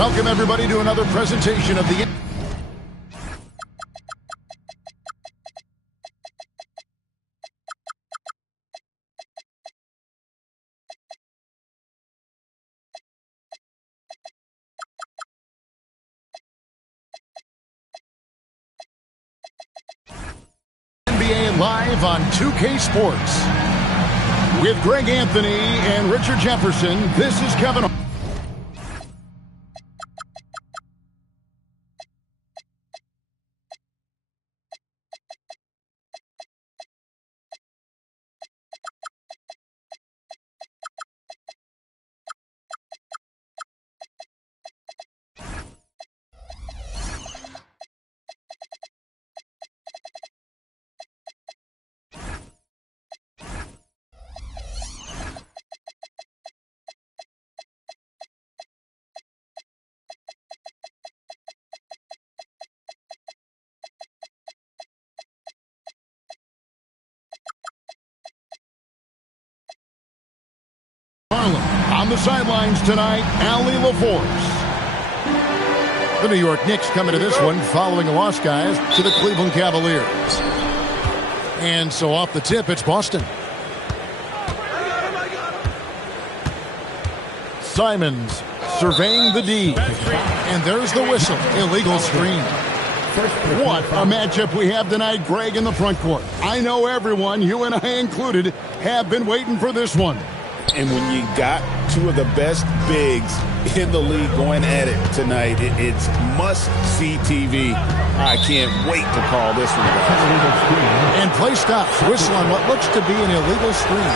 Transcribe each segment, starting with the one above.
Welcome, everybody, to another presentation of the NBA Live on 2K Sports. With Greg Anthony and Richard Jefferson, this is Kevin. On the sidelines tonight, Allie LaForce. The New York Knicks coming to this one following a loss, guys, to the Cleveland Cavaliers. And so off the tip, it's Boston. Simons surveying the D. And there's the whistle. Illegal screen. What a matchup we have tonight, Greg, in the front court. I know everyone, you and I included, have been waiting for this one. And when you got two of the best bigs in the league going at it tonight, it's must-see TV. I can't wait to call this one, guys. And play stops. Whistle on what looks to be an illegal screen.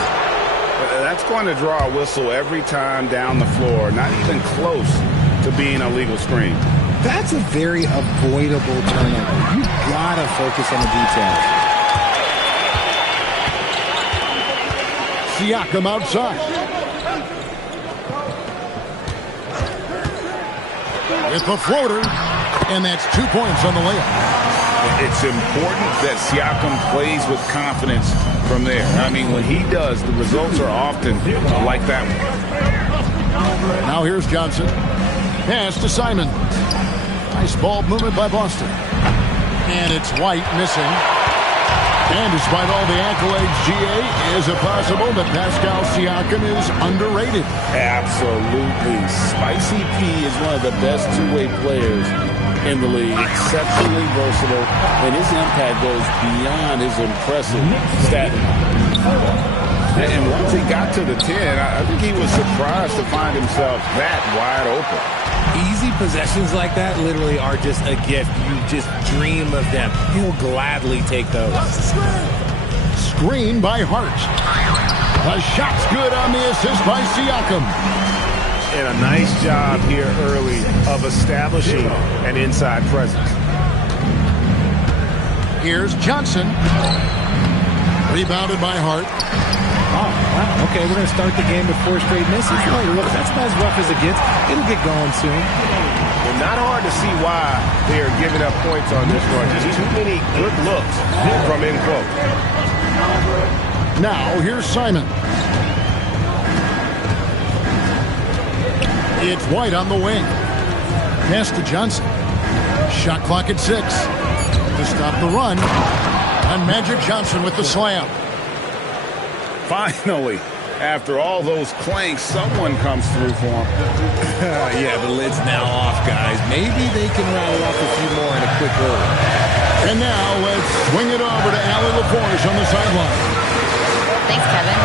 That's going to draw a whistle every time down the floor. Not even close to being a legal screen. That's a very avoidable turnover. You got to focus on the details. Siakam outside. With the floater, and that's 2 points on the layup. It's important that Siakam plays with confidence from there. I mean, when he does, the results are often like that one. Now here's Johnson. Pass to Simon. Nice ball movement by Boston. And it's White missing. And despite all the accolades, GA, is it possible that Pascal Siakam is underrated? Absolutely. Spicy P is one of the best two-way players in the league. Exceptionally versatile, and his impact goes beyond his impressive stat line. And once he got to the 10, I think he was surprised to find himself that wide open. Easy possessions like that literally are just a gift. You just dream of them. He'll gladly take those. Screen by Hart. The shot's good on the assist by Siakam. And a nice job here early of establishing an inside presence. Here's Johnson. Rebounded by Hart. Oh, wow. Okay, we're going to start the game with 4 straight misses. Hey, look, that's about as rough as it gets. It'll get going soon. Well, not hard to see why they are giving up points on this one. Just too many good looks from in close. Now, here's Simon. It's White on the wing. Pass to Johnson. Shot clock at 6. To stop the run. And Magic Johnson with the slam. Finally, after all those clanks, someone comes through for him. Yeah, the lid's now off, guys. Maybe they can rattle off a few more in a quick order. And now let's swing it over to Allie LaForce on the sideline. Thanks, Kevin.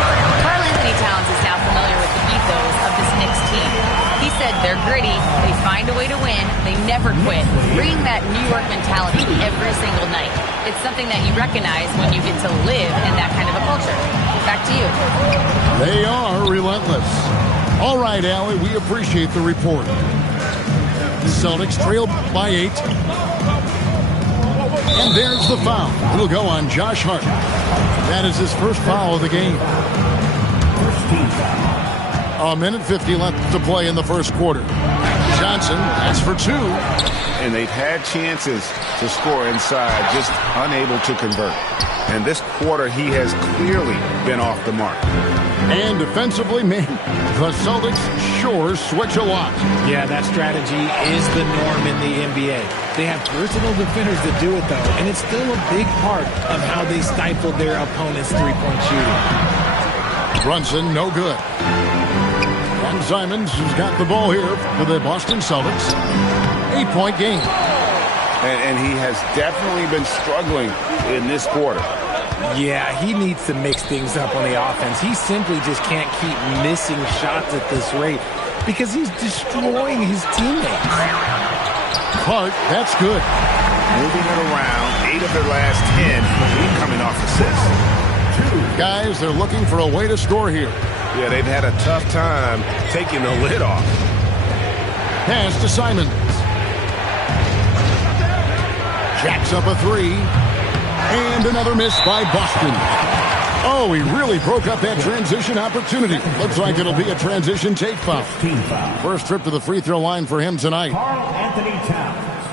Karl Anthony Towns is now familiar with the ethos of this Knicks team. He said they're gritty, they find a way to win, they never quit. Bring that New York mentality every single night. It's something that you recognize when you get to live in that kind of a culture. Back to you. They are relentless. All right, Allie, we appreciate the report. The Celtics trail by 8. And there's the foul. It'll go on Josh Hart. That is his first foul of the game. A minute 50 left to play in the first quarter. Johnson Brunson, that's for 2. And they've had chances to score inside, just unable to convert. And this quarter, he has clearly been off the mark. And defensively, man, the Celtics sure switch a lot. Yeah, that strategy is the norm in the NBA. They have versatile defenders that do it, though, and it's still a big part of how they stifle their opponent's three-point shooting. Brunson, no good. And Simons has got the ball here for the Boston Celtics. 8-point game. And he has definitely been struggling in this quarter. Yeah, he needs to mix things up on the offense. He simply just can't keep missing shots at this rate because he's destroying his teammates. Clark, that's good. Moving it around, 8 of their last 10 coming off assists. Guys, they're looking for a way to score here. Yeah, they've had a tough time taking the lid off. Pass to Simons. Jacks up a 3. And another miss by Boston. Oh, he really broke up that transition opportunity. Looks like it'll be a transition take foul. First trip to the free throw line for him tonight. Karl-Anthony Towns.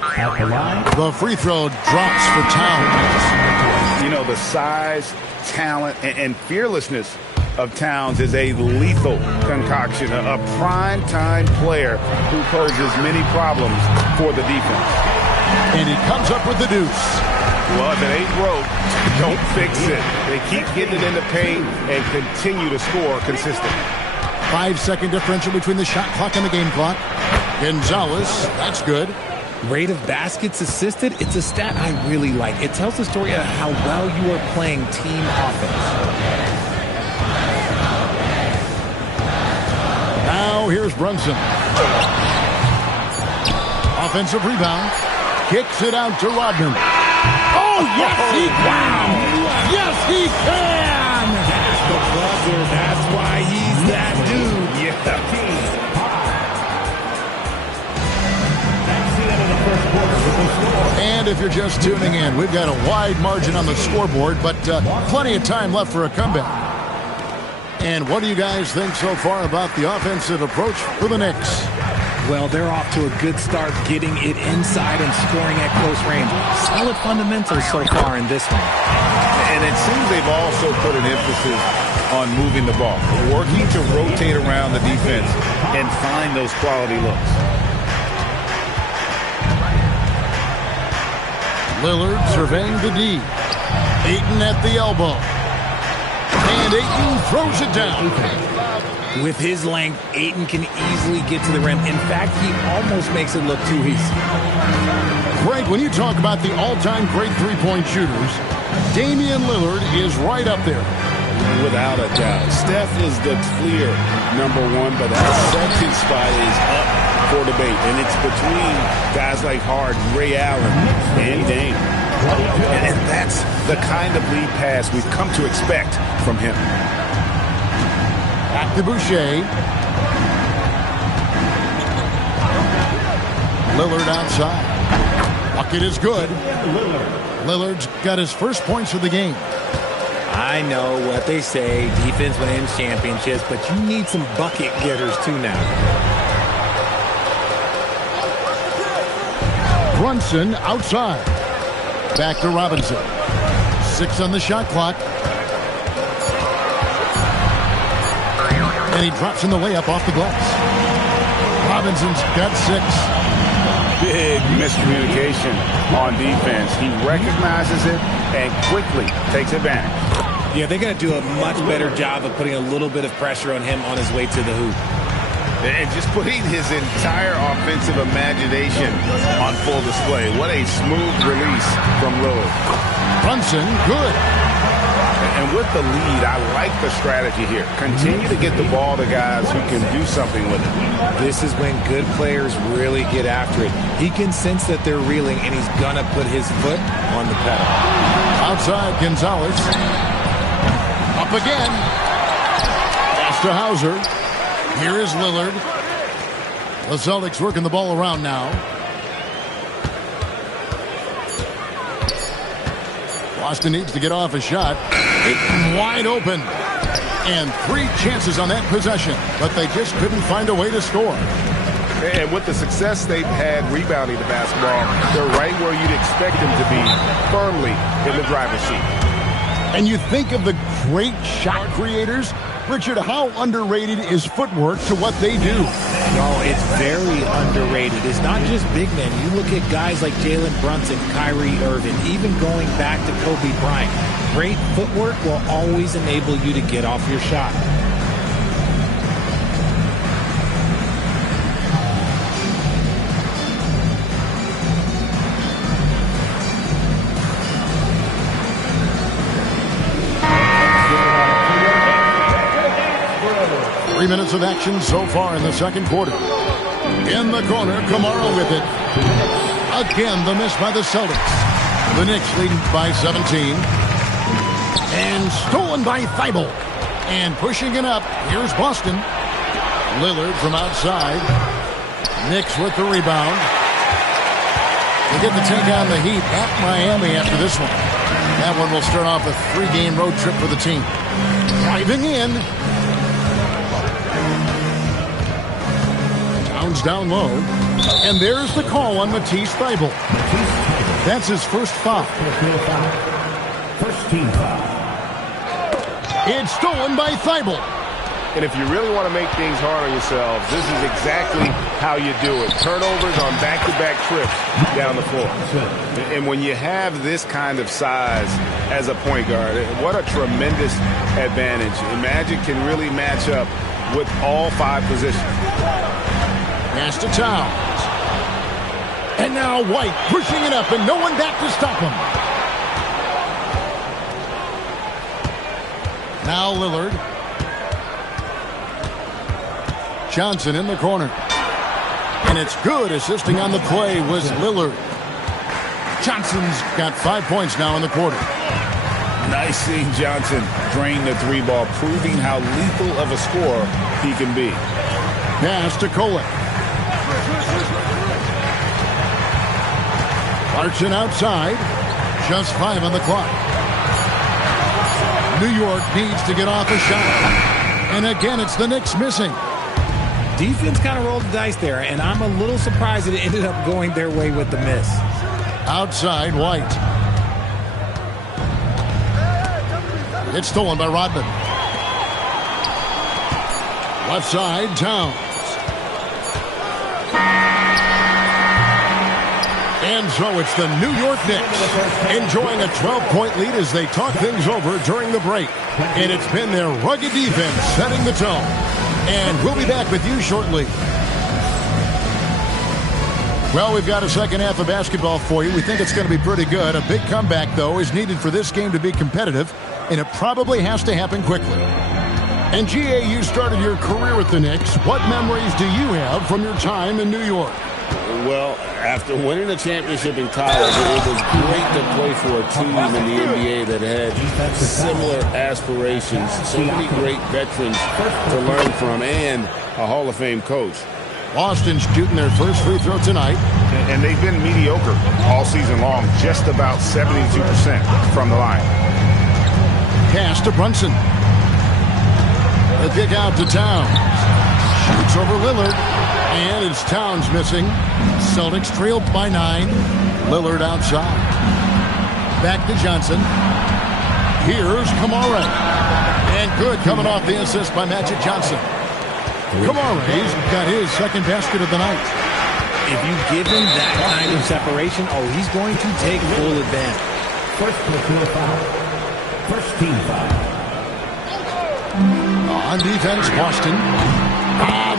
At the line. The free throw drops for Towns. You know, the size, talent, and fearlessness of Towns is a lethal concoction, a prime-time player who poses many problems for the defense. And he comes up with the deuce. Well, if it ain't broke, don't fix it. They keep getting it in the paint and continue to score consistently. 5-second differential between the shot clock and the game clock. Gonzalez, that's good. Rate of baskets assisted, it's a stat I really like. It tells the story of how well you are playing team offense. Now here's Brunson. Offensive rebound. Kicks it out to Rodman. Oh, yes, he can! Yes, he can! That's the buzzer. That's why he's that dude. Yeah. That's the end of the first quarter with the score. And if you're just tuning in, we've got a wide margin on the scoreboard, but plenty of time left for a comeback. And what do you guys think so far about the offensive approach for the Knicks? Well, they're off to a good start getting it inside and scoring at close range. Solid fundamentals so far in this one. And it seems they've also put an emphasis on moving the ball, working to rotate around the defense and find those quality looks. Lillard surveying the D. Ayton at the elbow. And Ayton throws it down. With his length, Ayton can easily get to the rim. In fact, he almost makes it look too easy. Greg, when you talk about the all-time great three-point shooters, Damian Lillard is right up there. Without a doubt. Steph is the clear number one, but that second spot is up for debate. And it's between guys like Harden, Ray Allen, and Dame. And that's the kind of lead pass we've come to expect from him. Back to Boucher. Lillard outside. Bucket is good. Lillard's got his first points of the game. I know what they say, defense wins championships, but you need some bucket getters too now. Brunson outside. Back to Robinson. 6 on the shot clock. And he drops in the layup off the glass. Robinson's got 6. Big miscommunication on defense. He recognizes it and quickly takes advantage. Yeah, they're going to do a much better job of putting a little bit of pressure on him on his way to the hoop. And just putting his entire offensive imagination on full display. What a smooth release from Lillard. Brunson, good. And with the lead, I like the strategy here. Continue to get the ball to guys who can do something with it. This is when good players really get after it. He can sense that they're reeling, and he's going to put his foot on the pedal. Outside, Gonzalez. Up again. Pass to Hauser. Here is Lillard. The Celtics working the ball around now. Boston needs to get off a shot. Ayton wide open. And 3 chances on that possession, but they just couldn't find a way to score. And with the success they've had rebounding the basketball, they're right where you'd expect them to be, firmly in the driver's seat. And you think of the great shot creators. Richard, how underrated is footwork to what they do? Oh, it's very underrated. It's not just big men. You look at guys like Jalen Brunson, Kyrie Irving, even going back to Kobe Bryant. Great footwork will always enable you to get off your shot. 3 minutes of action so far in the second quarter. In the corner, Kamara with it. Again, the miss by the Celtics. The Knicks leading by 17. And stolen by Thibault. And pushing it up, here's Boston. Lillard from outside. Knicks with the rebound. They get to take on the Heat at Miami after this one. That one will start off a 3-game road trip for the team. Driving in. Towns down low. And there's the call on Matisse Thybulle. That's his first foul. First team foul. It's stolen by Thybulle. And if you really want to make things hard on yourselves, this is exactly how you do it. Turnovers on back-to-back trips down the floor. And when you have this kind of size as a point guard, what a tremendous advantage. And Magic can really match up with all 5 positions. Pass to Towns. And now White pushing it up and no one back to stop him. Now Lillard. Johnson in the corner. And it's good. Assisting on the play was Lillard. Johnson's got 5 points now in the quarter. Nice seeing Johnson drain the 3-ball, proving how lethal of a scorer he can be. Pass to Kolek. Clarkson outside. Just 5 on the clock. New York needs to get off a shot. And again, it's the Knicks missing. Defense kind of rolled the dice there, and I'm a little surprised that it ended up going their way with the miss. Outside, White. It's stolen by Rodman. Left side, Towns. And so it's the New York Knicks enjoying a 12-point lead as they talk things over during the break. And it's been their rugged defense setting the tone. And we'll be back with you shortly. Well, we've got a second half of basketball for you. We think it's going to be pretty good. A big comeback, though, is needed for this game to be competitive, and it probably has to happen quickly. And GA, you started your career with the Knicks. What memories do you have from your time in New York? Well, after winning a championship in college, it was great to play for a team in the NBA that had similar aspirations, so many great veterans to learn from, and a Hall of Fame coach. Boston's shooting their first free throw tonight. And they've been mediocre all season long, just about 72% from the line. Pass to Brunson. The kick out to Towns. Shoots over Lillard. And it's Towns missing. Celtics trailed by 9. Lillard outside. Back to Johnson. Here's Kamara. And good coming off the assist by Magic Johnson. Kamara's got his second basket of the night. If you give him that kind of separation, he's going to take full advantage. First foul. First team foul. On defense, Boston.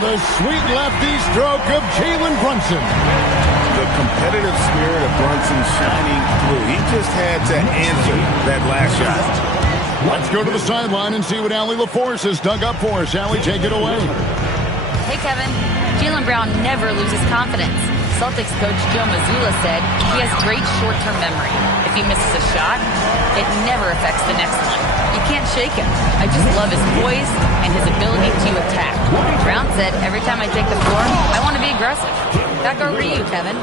The sweet lefty stroke of Jalen Brunson. The competitive spirit of Brunson shining through. He just had to answer that last shot. Let's go to the sideline and see what Allie LaForce has dug up for us. Allie, take it away. Hey, Kevin. Jaylen Brown never loses confidence. Celtics coach Joe Mazzulla said he has great short-term memory. If he misses a shot, it never affects the next one. You can't shake him. I just love his poise and his ability to attack. Brown said, every time I take the floor, I want to be aggressive. Back over to you, Kevin.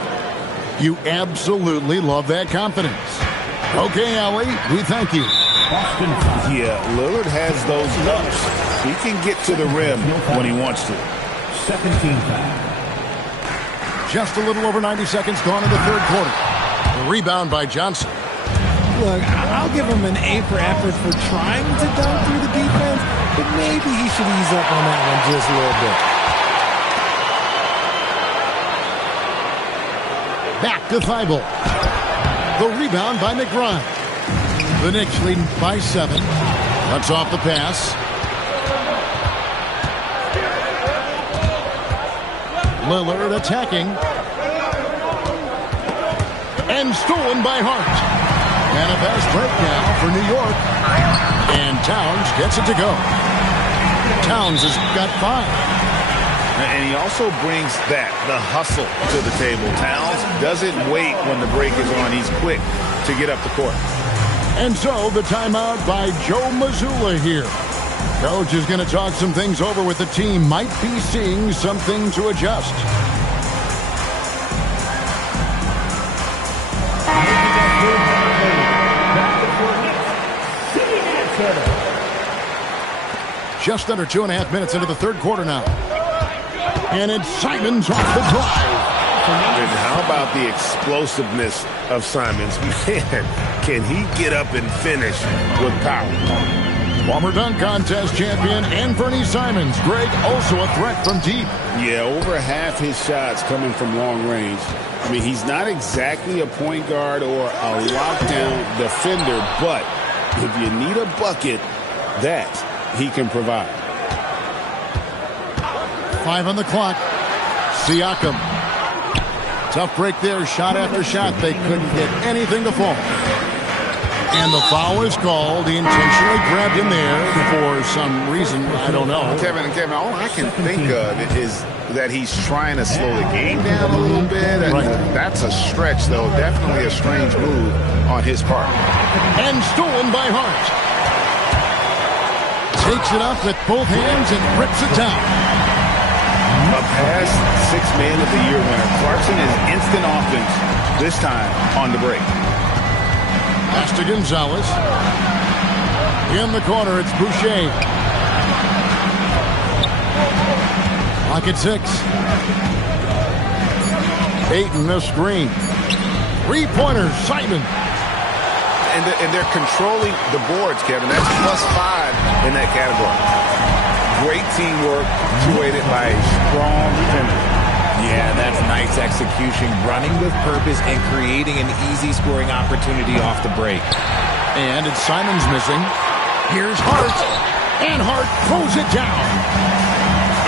You absolutely love that confidence. Okay, Allie, we thank you. Boston foul. Yeah, Lillard has those nuts. He can get to the rim when he wants to. Second team foul. Just a little over 90 seconds gone in the third quarter. Rebound by Johnson. Look, I'll give him an A for effort for trying to dunk through the defense, but maybe he should ease up on that one just a little bit. Back to Thibault. The rebound by McBride. The Knicks leading by 7. Cuts off the pass. Lillard attacking. And stolen by Hart. And a fast break now for New York. And Towns gets it to go. Towns has got 5. And he also brings the hustle to the table. Towns doesn't wait when the break is on. He's quick to get up the court. And so the timeout by Joe Mazzulla here. Coach is going to talk some things over with the team. Might be seeing something to adjust. Just under 2.5 minutes into the third quarter now. And it's Simons off the drive. And how about the explosiveness of Simons? Man, can he get up and finish with power? Former dunk contest champion and Bernie Simons. Greg also a threat from deep. Yeah, over half his shots coming from long range. I mean, he's not exactly a point guard or a lockdown defender, but if you need a bucket, that he can provide. 5 on the clock. Siakam. Tough break there. Shot after shot. They couldn't get anything to fall. And the foul is called. He intentionally grabbed him there for some reason. I don't know. Kevin, all I can think of is that he's trying to slow the game down a little bit. Right. That's a stretch, though. Definitely a strange move on his part. And stolen by Hart. Takes it up with both hands and rips it down. A past 6th Man of the Year winner. Clarkson is instant offense, this time on the break. Pass to Gonzalez. In the corner, it's Boucher. Clock at 6. Ayton the screen. 3-pointers, Simon. And they're controlling the boards, Kevin. That's +5 in that category. Great teamwork, punctuated by a strong defender. Yeah, that's nice execution, running with purpose and creating an easy scoring opportunity off the break. And it's Simons missing. Here's Hart. And Hart throws it down.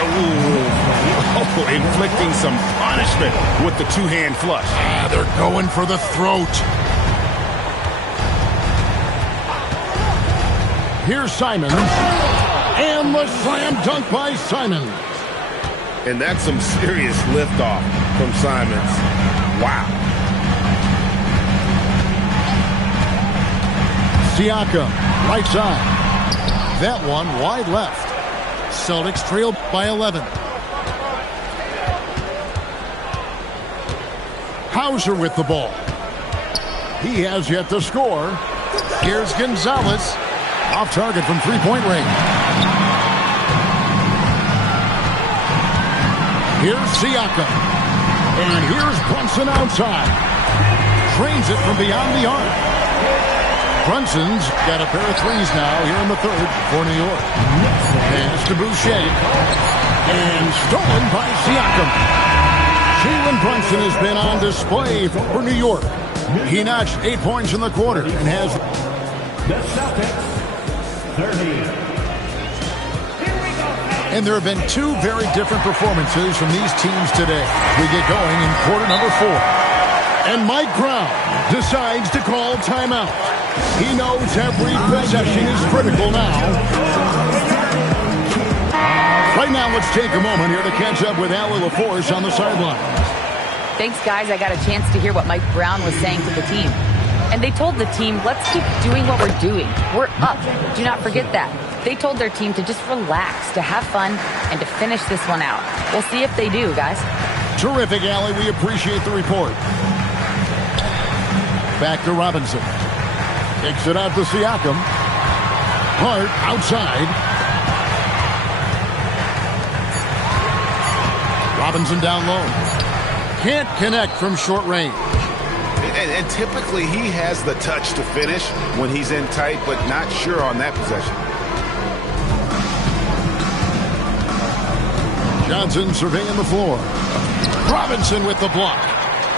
Oh, inflicting some punishment with the two-hand flush. They're going for the throat. Here's Simons. And the slam dunk by Simons. And that's some serious liftoff from Simons. Wow. Siakam, right side. That one wide left. Celtics trail by 11. Hauser with the ball. He has yet to score. Here's Gonzalez. Off target from three-point range. Here's Siakam. And here's Brunson outside. Trains it from beyond the arc. Brunson's got a pair of threes now here in the third for New York. Pass to Boucher. And stolen by Siakam. Jalen Brunson has been on display for New York. He notched 8 points in the quarter and has... The Celtics, 30. And there have been two very different performances from these teams today. We get going in quarter number 4. And Mike Brown decides to call timeout. He knows every possession is critical now. Right now, let's take a moment here to catch up with Allie LaForce on the sideline. Thanks, guys. I got a chance to hear what Mike Brown was saying to the team. And they told the team, let's keep doing what we're doing. We're up. Do not forget that. They told their team to just relax, to have fun, and to finish this one out. We'll see if they do, guys. Terrific, Allie. We appreciate the report. Back to Robinson. Takes it out to Siakam. Hart outside. Robinson down low. can't connect from short range. And typically he has the touch to finish when he's in tight, but not sure on that possession. Johnson surveying the floor. Robinson with the block.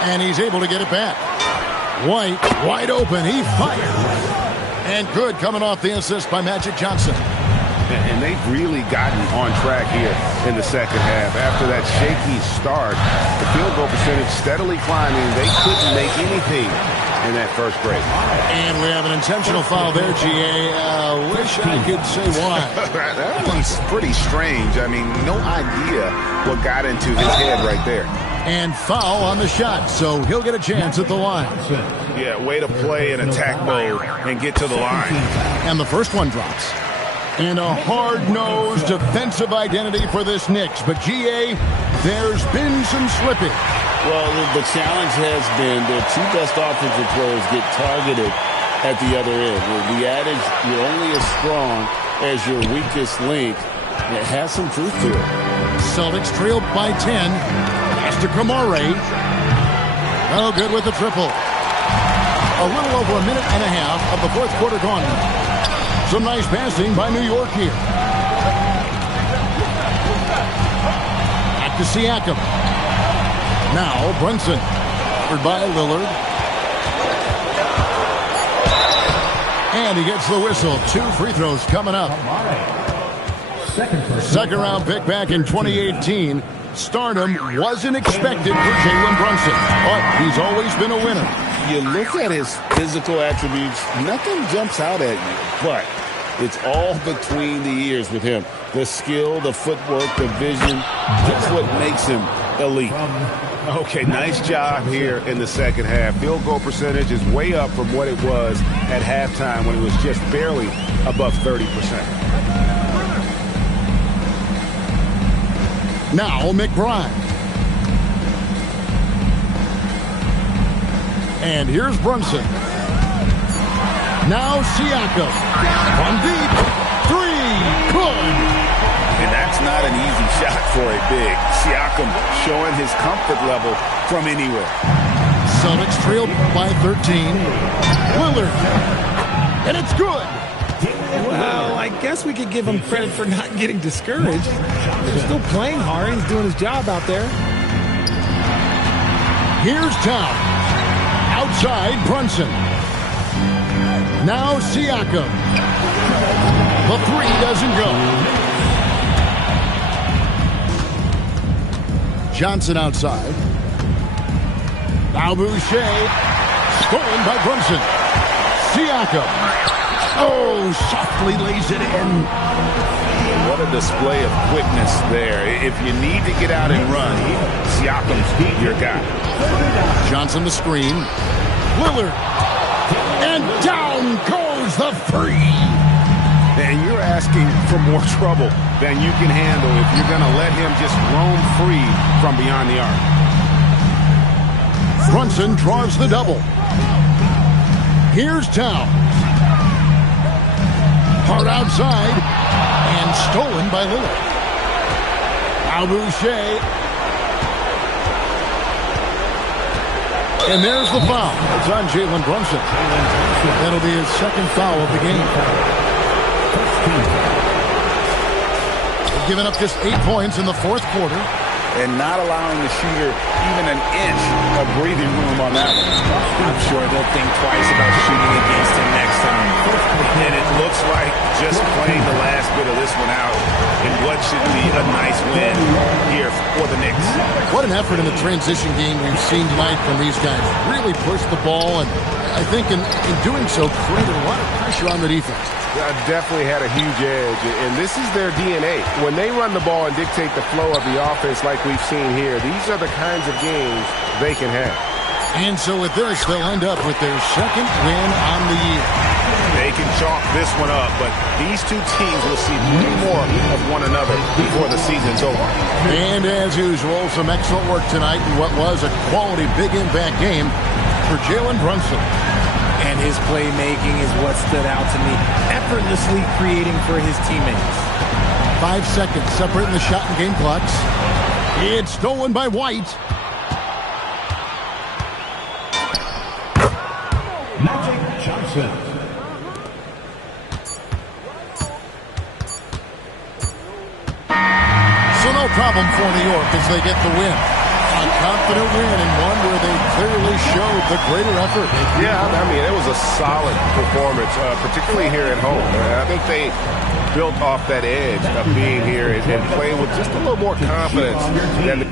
And he's able to get it back. White, wide open. He fired. And good coming off the assist by Magic Johnson. And they've really gotten on track here in the second half. After that shaky start, the field goal percentage steadily climbing. They couldn't make anything in that first break. And we have an intentional foul there, GA. Wish I could say why. That one's pretty strange. I mean, no idea what got into his head right there. And foul on the shot, so he'll get a chance at the line. Yeah, way to play in attack mode and get to the line. And the first one drops. And a hard-nosed defensive identity for this Knicks. But, GA, there's been some slipping. Well, the challenge has been their two best offensive players get targeted at the other end. The adage, you're only as strong as your weakest link, it has some truth to it. Celtics trail by 10. Pass to Kamare. Oh, good with the triple. A little over a minute and a half of the fourth quarter gone now. Some nice passing by New York here. Back to Siakam. Now Brunson. Covered by Lillard. And he gets the whistle. 2 free throws coming up. Second round pick back in 2018. Stardom wasn't expected for Jalen Brunson, but he's always been a winner. You look at his physical attributes, nothing jumps out at you, but it's all between the ears with him. The skill, the footwork, the vision, that's what makes him elite. Okay, nice job here in the second half. Field goal percentage is way up from what it was at halftime when it was just barely above 30%. Now McBride. And here's Brunson. Now Siakam. From deep. 3. Good. And that's not an easy shot for a big. Siakam showing his comfort level from anywhere. Celtics trail by 13. Lillard. And it's good. Well, I guess we could give him credit for not getting discouraged. He's still playing hard. He's doing his job out there. Here's Town. Outside Brunson. Now Siakam. The 3 doesn't go. Johnson outside. Now Boucher. Stolen by Brunson. Siakam. Oh, softly lays it in. What a display of quickness there. If you need to get out and run, Siakam's your guy. Johnson the screen. Lillard. And down goes the 3. And you're asking for more trouble than you can handle if you're going to let him just roam free from beyond the arc. Brunson draws the double. Here's Town. Hard outside. And stolen by Lillard. Now Boucher. And there's the foul. It's on Jalen Brunson. That'll be his second foul of the game. They've given up just 8 points in the fourth quarter. And not allowing the shooter even an inch of breathing room on that one. I'm sure they'll think twice about shooting against him next time. And it looks like just playing the last bit of this one out in what should be a nice win here for the Knicks. What an effort in the transition game we've seen tonight from these guys. Really pushed the ball, and I think in doing so, created a lot of pressure on the defense. Definitely had a huge edge, and this is their DNA. When they run the ball and dictate the flow of the offense like we've seen here, these are the kinds of games they can have. And so with this, they'll end up with their second win on the year. They can chalk this one up, but these two teams will see many more of one another before the season's over. And as usual, some excellent work tonight in what was a quality big impact game for Jalen Brunson. And his playmaking is what stood out to me. Effortlessly creating for his teammates. 5 seconds separating the shot and game clocks. It's stolen by White. So no problem for New York as they get the win. A confident win and one where they clearly showed the greater effort. Yeah, I mean, it was a solid performance, particularly here at home. I think they built off that edge of being here and playing with just a little more confidence than